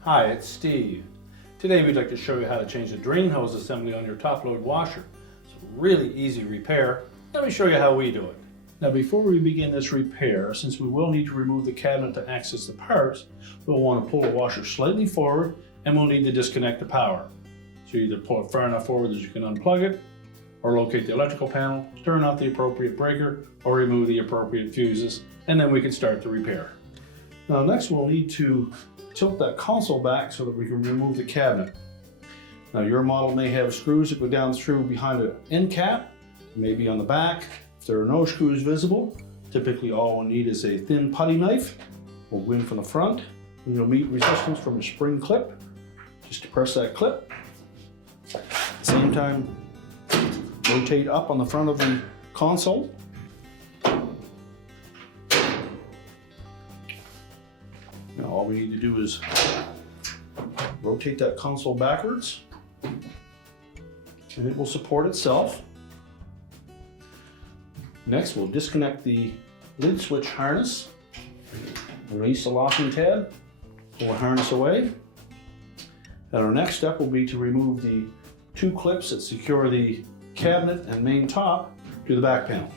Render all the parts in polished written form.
Hi, it's Steve. Today we'd like to show you how to change the drain hose assembly on your top load washer. It's a really easy repair. Let me show you how we do it. Now before we begin this repair, since we will need to remove the cabinet to access the parts, we'll want to pull the washer slightly forward and we'll need to disconnect the power. So you either pull it far enough forward that you can unplug it, or locate the electrical panel, turn off the appropriate breaker, or remove the appropriate fuses, and then we can start the repair. Now next we'll need to tilt that console back so that we can remove the cabinet. Now your model may have screws that go down through behind the end cap, maybe on the back. If there are no screws visible, typically all we'll need is a thin putty knife. We'll go in from the front, and you'll meet resistance from a spring clip. Just depress that clip. At the same time, rotate up on the front of the console. Now all we need to do is rotate that console backwards and it will support itself. Next we'll disconnect the lid switch harness, release the locking tab, pull the harness away. And our next step will be to remove the two clips that secure the cabinet and main top to the back panel.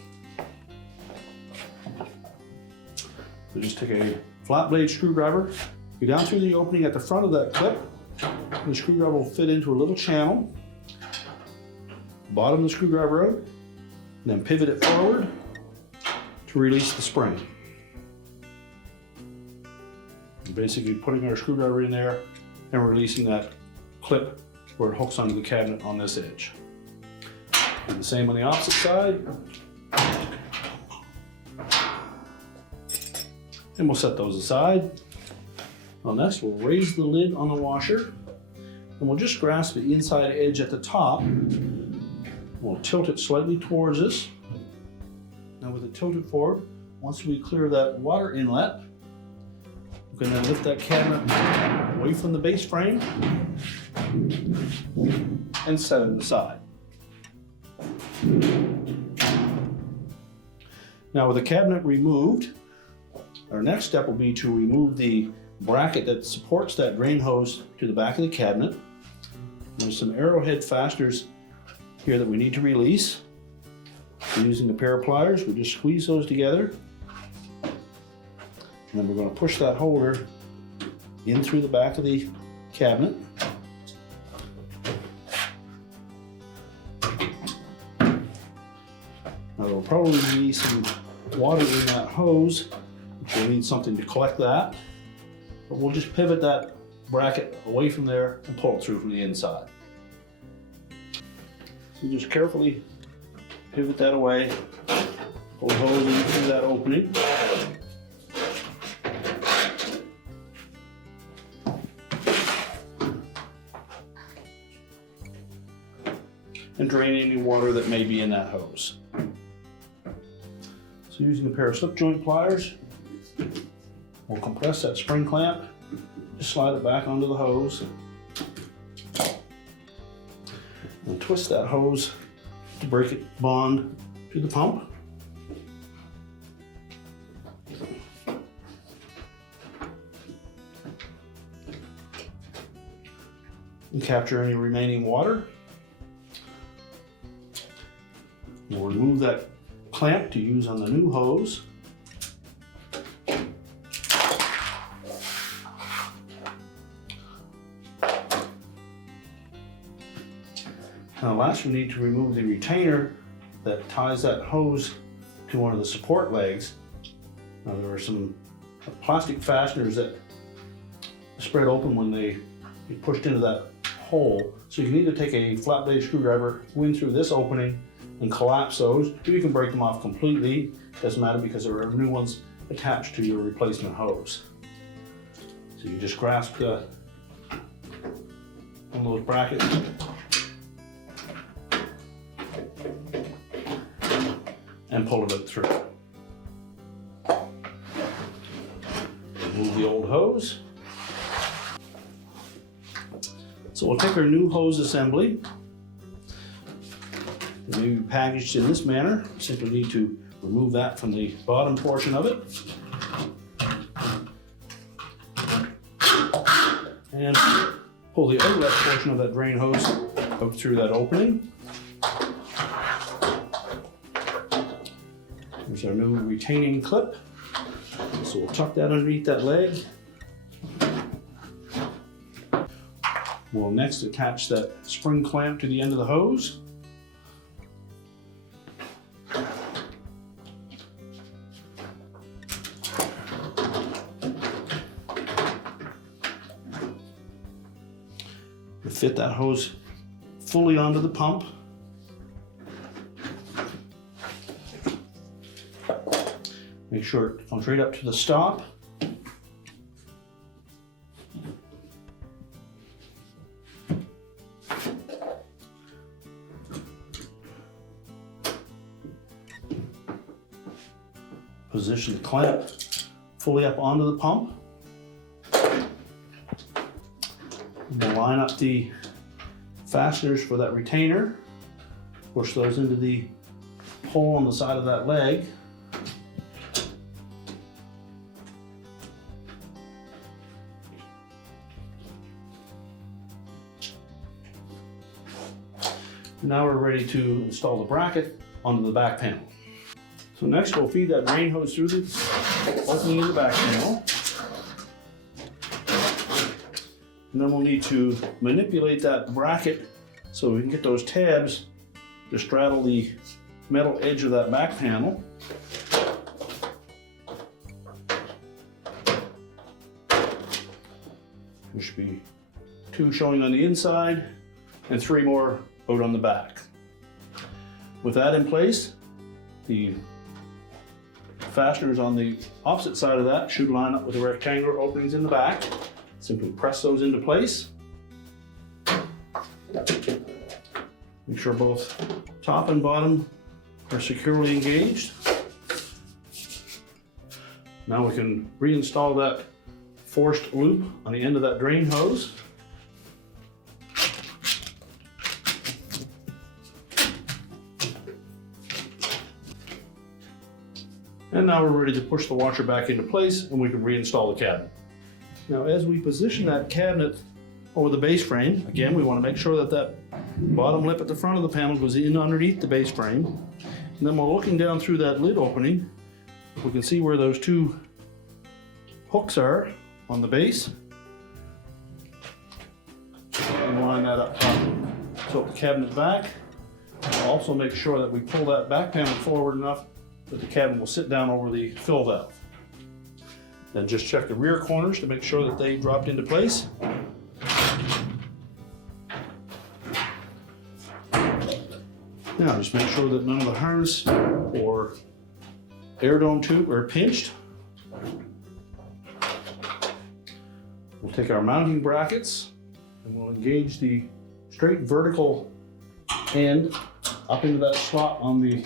So just take a flat blade screwdriver, go down through the opening at the front of that clip. The screwdriver will fit into a little channel. Bottom of the screwdriver out, and then pivot it forward to release the spring. And basically putting our screwdriver in there and releasing that clip where it hooks onto the cabinet on this edge. And the same on the opposite side. And we'll set those aside. Now next we'll raise the lid on the washer and we'll just grasp the inside edge at the top. We'll tilt it slightly towards us. Now with it tilted forward, once we clear that water inlet, we can then lift that cabinet away from the base frame and set it aside. Now with the cabinet removed, our next step will be to remove the bracket that supports that drain hose to the back of the cabinet. There's some arrowhead fasteners here that we need to release. Using a pair of pliers, we just squeeze those together. And then we're going to push that holder in through the back of the cabinet. Now there will probably be some water in that hose. We'll need something to collect that, but we'll just pivot that bracket away from there and pull it through from the inside. So just carefully pivot that away, pull the hose in through that opening. And drain any water that may be in that hose. So using a pair of slip joint pliers, we'll compress that spring clamp, just slide it back onto the hose, and twist that hose to break it bond to the pump. And capture any remaining water. We'll remove that clamp to use on the new hose. Now last we need to remove the retainer that ties that hose to one of the support legs. Now there are some plastic fasteners that spread open when they get pushed into that hole. So you need to take a flat blade screwdriver, go in through this opening and collapse those. Or you can break them off completely. Doesn't matter because there are new ones attached to your replacement hose. So you just grasp one of those brackets and pull it out through. Remove the old hose. So we'll take our new hose assembly. It may be packaged in this manner. Simply need to Remove that from the bottom portion of it. And pull the outlet portion of that drain hose out through that opening. There's our new retaining clip. So we'll tuck that underneath that leg. We'll next attach that spring clamp to the end of the hose. We'll fit that hose fully onto the pump. Make sure it comes right up to the stop. Position the clamp fully up onto the pump. We'll line up the fasteners for that retainer. Push those into the hole on the side of that leg. Now we're ready to install the bracket onto the back panel. So next we'll feed that drain hose through the opening in the back panel. And then we'll need to manipulate that bracket so we can get those tabs to straddle the metal edge of that back panel. There should be 2 showing on the inside and 3 more out on the back. With that in place, the fasteners on the opposite side of that should line up with the rectangular openings in the back. Simply press those into place. Make sure both top and bottom are securely engaged. Now we can reinstall that forced loop on the end of that drain hose. And now we're ready to push the washer back into place and we can reinstall the cabinet. Now as we position that cabinet over the base frame, again we want to make sure that that bottom lip at the front of the panel goes in underneath the base frame. And then while looking down through that lid opening, we can see where those 2 hooks are on the base. And line that up top. Tilt the cabinet back. Also make sure that we pull that back panel forward enough that the cabinet will sit down over the fill valve. Then just check the rear corners to make sure that they dropped into place. Now just make sure that none of the harness or air dome tube are pinched. We'll take our mounting brackets and we'll engage the straight vertical end up into that slot on the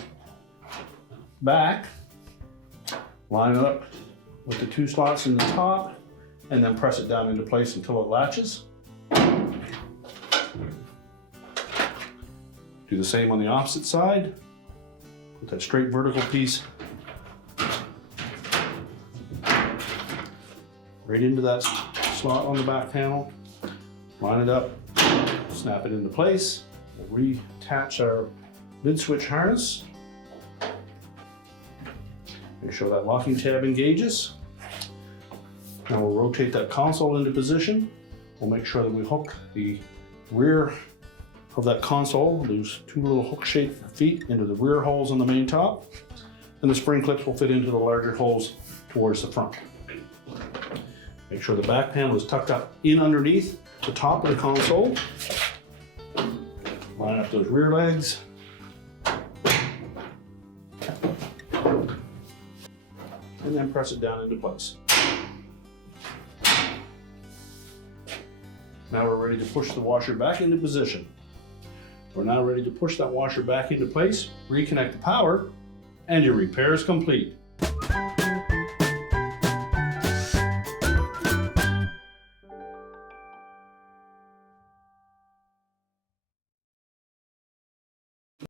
back. Line it up with the 2 slots in the top and then press it down into place until it latches. Do the same on the opposite side. Put that straight vertical piece right into that slot on the back panel. Line it up, snap it into place. We'll reattach our lid switch harness. Make sure that locking tab engages. Now we'll rotate that console into position. We'll make sure that we hook the rear of that console, those 2 little hook-shaped feet, into the rear holes on the main top, and the spring clips will fit into the larger holes towards the front. Make sure the back panel is tucked up in underneath the top of the console. Line up those rear legs. And then press it down into place. Now we're ready to push the washer back into position. We're now ready to push that washer back into place, reconnect the power, and your repair is complete.